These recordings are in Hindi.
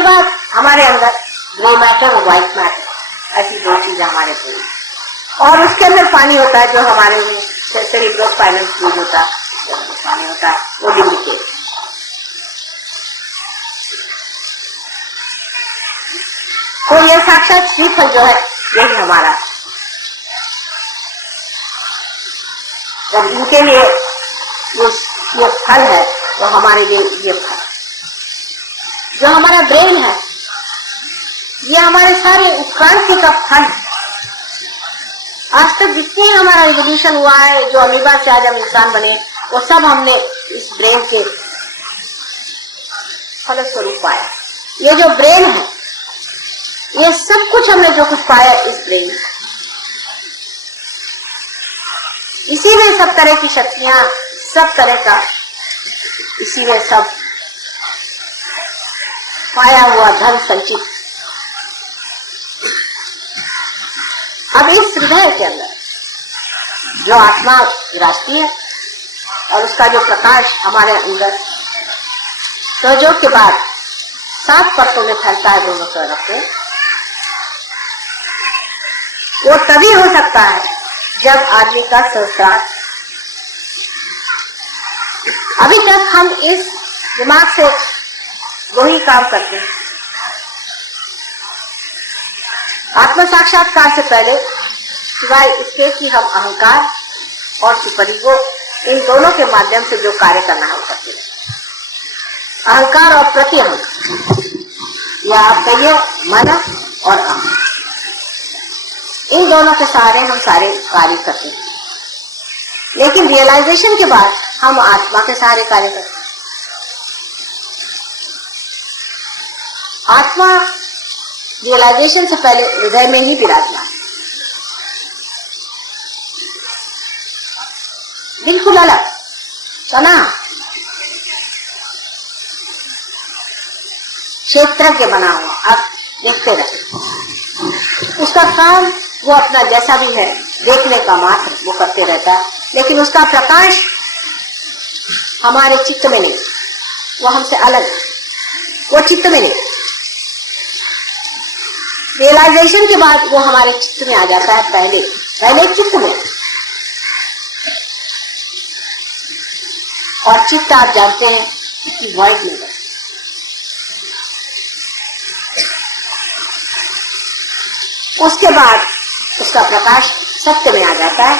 उसके बाद हमारे अंदर ग्रे मैटर और व्हाइट मैटर, ऐसी दो चीजें हमारे पूरी, और उसके अंदर पानी होता है जो हमारे में सेरेब्रोस्पाइनल फ्लूइड होता है, पानी होता है वो डुप्लीकेट। तो ये साक्षात श्रीफल जो है यही हमारा, जब इनके लिए ये फल है तो हमारे लिए ये फल, जो हमारा ब्रेन है ये हमारे सारे उत्क्रांति का फल। आज तक जितनी हमारा इवोल्यूशन हुआ है, जो अमीबा से आज हम इंसान बने, वो सब हमने इस ब्रेन के फलस्वरूप पाया। ये जो ब्रेन है, ये सब कुछ हमने जो कुछ पाया इस ब्रेन, इसी में सब तरह की शक्तियां, सब तरह का इसी में सब पाया हुआ धन संचित। अब इस हृदय के अंदर जो आत्मा विराजती है और उसका जो प्रकाश हमारे अंदर सहयोग के बाद 7 परतों में फैलता है दोनों तरफ से, वो तभी हो सकता है जब आदमी का संस्कार। अभी तक हम इस दिमाग से वही काम करते हैं। आत्म साक्षात्कार से पहले सिवाय इसके कि हम अहंकार और सुपरिगो इन दोनों के माध्यम से जो कार्य करना है वो करते हैं। अहंकार और प्रतिअहंकार, या आप कहिए मन और अहम, इन दोनों के सहारे हम सारे कार्य करते हैं। लेकिन रियलाइजेशन के बाद हम आत्मा के सहारे कार्य करते हैं। आत्मा रियलाइजेशन से पहले हृदय में ही विराजमान, बिल्कुल अलग तना क्षेत्रज्ञ बना हुआ। आप देखते रहे, उसका काम वो अपना जैसा भी है देखने का मात्र वो करते रहता है, लेकिन उसका प्रकाश हमारे चित्त में नहीं, वो हमसे अलग है, वो चित्त में नहीं। रियलाइजेशन के बाद वो हमारे चित्त में आ जाता है, पहले चित्त में। और चित्त आप जानते हैं कि वॉइड में है। उसके बाद उसका प्रकाश सत्य में आ जाता है,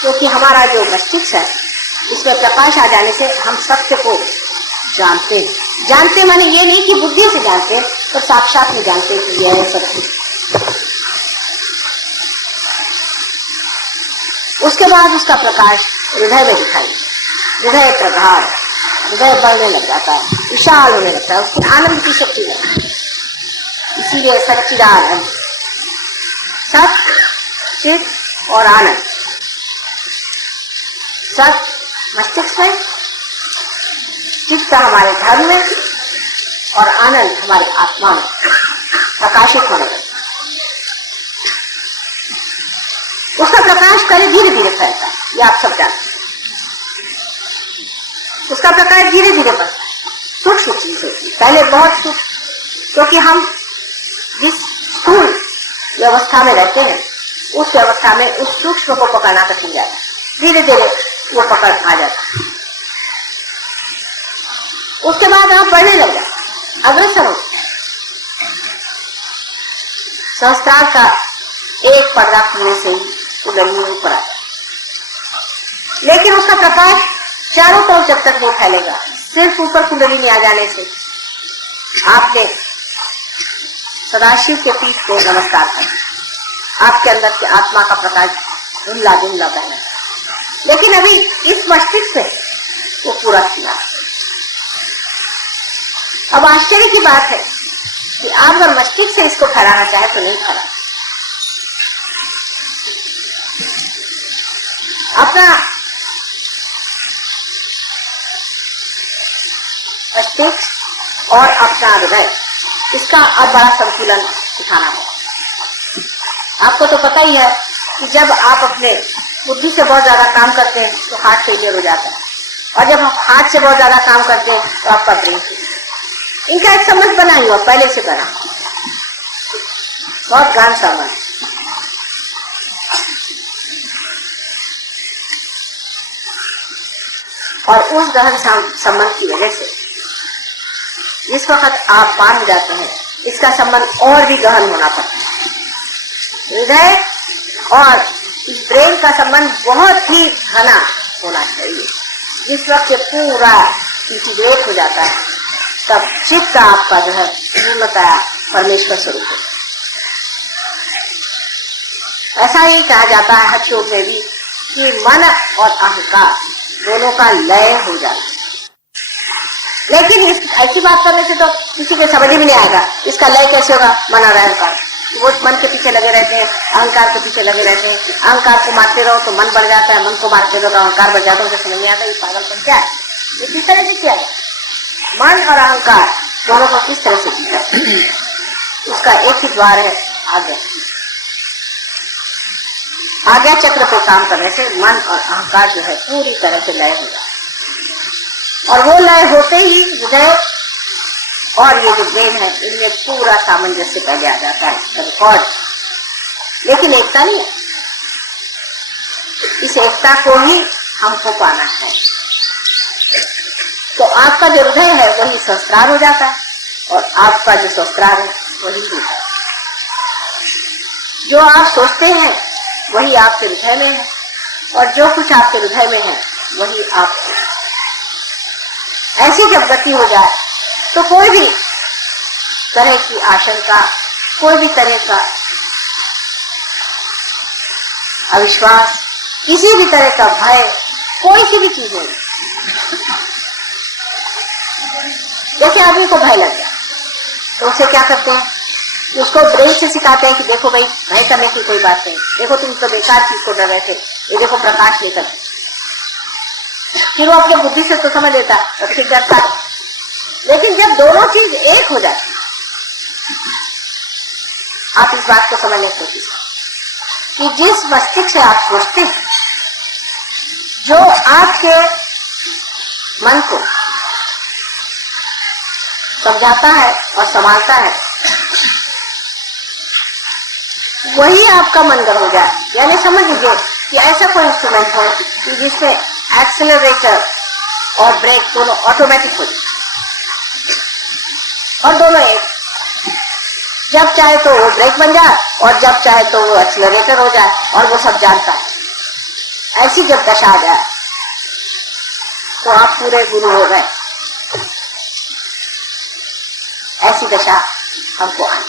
क्योंकि हमारा जो मस्तिष्क है इसमें प्रकाश आ जाने से हम सत्य को जानते हैं। जानते माने ये नहीं कि बुद्धि से जानते हैं, तो साक्षात में जानते हैं कि यह है सत्य। उसके बाद उसका प्रकाश हृदय में दिखाई, हृदय प्रगाढ़, हृदय बढ़ने लग जाता है, विशाल होने लगता है, उसकी आनंद की शक्ति लगती है। इसीलिए सच्चिदानंद, सत, चित और आनंद। सत मस्तिष्क में, चित्त हमारे धर्म में और आनंद हमारे आत्मा में प्रकाशित होने लगता है। उसका प्रकाश पहले धीरे धीरे फैलता है, ये आप सब जानते हैं। उसका प्रकाश धीरे धीरे बढ़ता है, सूक्ष्म चीज होती है, पहले बहुत सूक्ष्म, क्योंकि हम जिस स्थूल व्यवस्था में रहते हैं उस व्यवस्था में उस सूक्ष्म को पकड़ना कठिन जाता है, धीरे धीरे वो पकड़ आ जाता है। उसके बाद आप बढ़ने लग जाते, अग्रसर हो, संस्कार का एक पर्दा खुलने से ही कुंडली में ऊपर आता है। लेकिन उसका प्रकाश चारों तरफ जब तक वो फैलेगा, सिर्फ ऊपर कुंडली में आ जाने से आपने सदाशिव के पीठ को नमस्कार कर, आपके अंदर के आत्मा का प्रकाश धुंधला धुंधला बहना। लेकिन अभी इस मस्तिष्क में वो पूरा खिला। अब आश्चर्य की बात है कि आप अगर मस्तिष्क से इसको फैलाना चाहे तो नहीं फैला। अपना मस्तिष्क और अपना हृदय, इसका अब बड़ा संतुलन दिखाना होगा। आपको तो पता ही है कि जब आप अपने बुद्धि से बहुत ज्यादा काम करते हैं तो हार्ट फेलियर हो जाता है, और जब आप हार्ट से बहुत ज्यादा काम करते हैं तो आपका ब्रेन फेलियर। इनका एक संबंध बनाई हो, पहले से बना, बहुत गहन संबंध। और उस गहन संबंध की वजह से जिस वक्त आप बांध जाते हैं, इसका संबंध और भी गहन होना पड़ता है। हृदय और इस ब्रेन का संबंध बहुत ही घना होना चाहिए। जिस वक्त ये पूरा इंटीग्रेट हो जाता है, तब चित्त आपका जो है पूर्णतया परमेश्वर स्वरूप है। ऐसा ही कहा जाता है हठ योग में भी कि मन और अहंकार दोनों का लय हो जाता है। लेकिन इस ऐसी बात करने से तो किसी के समझ में नहीं आएगा, इसका लय कैसे होगा, मन और अहंकार। वो मन के पीछे लगे रहते हैं, अहंकार के पीछे लगे रहते हैं। अहंकार को मारते रहो तो मन बढ़ जाता है, मन को मारते रहो तो अहंकार बढ़ जाता है। उनको समझ नहीं आता ये पागलपन क्या है, ये किस तरह से किया जाए। मन और अहंकार दोनों को किस तरह से किया जाए, उसका एक ही द्वार है, आज्ञा। आज्ञा चक्र पे काम करने से मन और अहंकार जो है पूरी तरह से लय हो जाए। और वो लय होते ही हृदय और ये जो ब्रेन है, इनमें पूरा सामंजस्य पहले आ जाता है, रिकॉर्ड। लेकिन एकता नहीं है, इस एकता को ही हमको पाना है। तो आपका जो हृदय है वही संस्कार हो जाता है, और आपका जो संस्कार है वही हृदय। जो आप सोचते हैं वही आपके हृदय में है, और जो कुछ आपके हृदय में है वही आप। ऐसी जब गति हो जाए तो कोई भी तरह की आशंका, कोई भी तरह का अविश्वास, किसी भी तरह का भय, कोई सी भी चीज नहीं। देखिए आदमी को भय लग गया तो उसे क्या करते हैं, उसको ब्रेन से सिखाते हैं कि देखो भाई भय करने की कोई बात नहीं, देखो तुम तो बेकार चीज को डर रहे थे, ये देखो प्रकाश लेकर। फिर वो अपने बुद्धि से तो समझ लेता और फिर डरता। लेकिन जब दोनों चीज एक हो जाए, आप इस बात को समझने की कोशिश कि जिस मस्तिष्क से आप सोचते हैं, जो आपके मन को समझाता है और संभालता है, वही आपका मनगढ़ हो जाए। यानी समझ लीजिए कि ऐसा कोई इंस्ट्रूमेंट हो कि जिसमें एक्सेलरेटर और ब्रेक दोनों ऑटोमेटिक हो जाए, और दोनों एक, जब चाहे तो वो ब्रेक बन जाए और जब चाहे तो वो एक्सेलरेटर हो जाए, और वो सब जानता है। ऐसी जब दशा आ जाए तो आप पूरे गुरु हो गए। ऐसी दशा हमको आनी।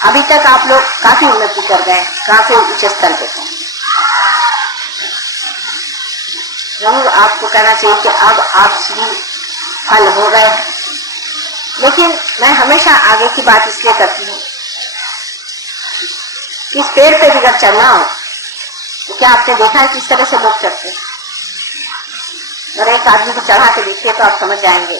अभी तक आप लोग काफी उन्नति कर गए, काफी उच्च स्तर पे हैं। जरूर आपको कहना चाहिए कि अब आप श्री फल हो गए। लेकिन मैं हमेशा आगे की बात इसलिए करती हूँ, इस पेड़ पे भी अगर चढ़ना हो तो क्या आपने देखा है किस तरह से लोग चढ़ते हैं? अगर एक आदमी को चढ़ा के देखिए तो आप समझ जाएंगे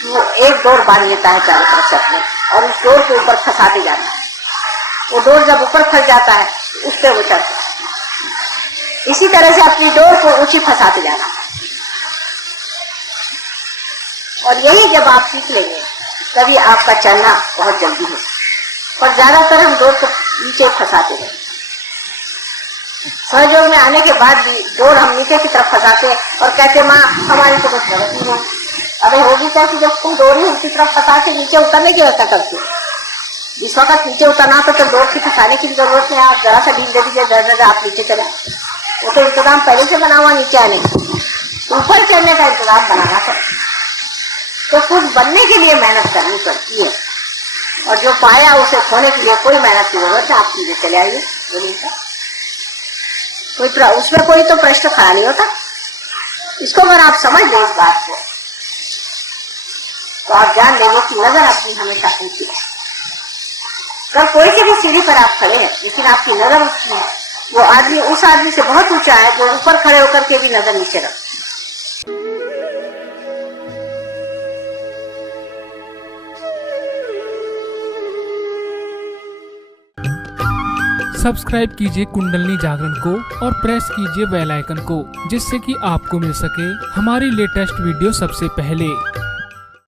कि वो एक डोर बांध लेता है चारों तरफ से अपने, और उस डोर को ऊपर फंसाते जाता है। वो डोर जब ऊपर फंस जाता है उस पर वो चढ़ता है। इसी तरह से अपनी डोर को ऊंची फंसाते जाना। और यही जब आप सीख लेंगे तभी आपका चलना बहुत जल्दी हो। और ज्यादातर हम डोर को नीचे फंसाते हैं। सहयोग में आने के बाद भी डोर हम नीचे की तरफ फंसाते और कहते माँ हमारी तो कुछ प्रगति नहीं। अबे होगी कैसी जब तुम डोर ही उल्टी तरफ फंसा के नीचे उतरने की व्यवस्था करते हो। जिस वक्त नीचे उतरना तो डोर की फंसाने की जरूरत नहीं। आप जरा सा ढील दे दीजिए, डर आप नीचे चले। वो तो इंतजाम पहले से बना हुआ नीचे आने, ऊपर चढ़ने का इंतजाम बनाना पड़ता। तो कुछ बनने के लिए मेहनत करनी पड़ती है, और जो पाया उसे खोने के लिए कोई मेहनत की जरूरत है। आप सीधे चले आइए, उसमें कोई तो प्रश्न खड़ा नहीं होता। इसको अगर आप समझ लें इस बात को, तो आप जान लेंगे कि नजर अपनी हमेशा ऊंची है। अगर कोई सी भी सीढ़ी पर आप खड़े हैं लेकिन आपकी नजर ऊंची है, वो आदमी उस आदमी से बहुत ऊंचा है जो ऊपर खड़े होकर के भी नजर नीचे रखता। सब्सक्राइब कीजिए कुंडलनी जागरण को और प्रेस कीजिए बेल आइकन को, जिससे कि आपको मिल सके हमारी लेटेस्ट वीडियो सबसे पहले।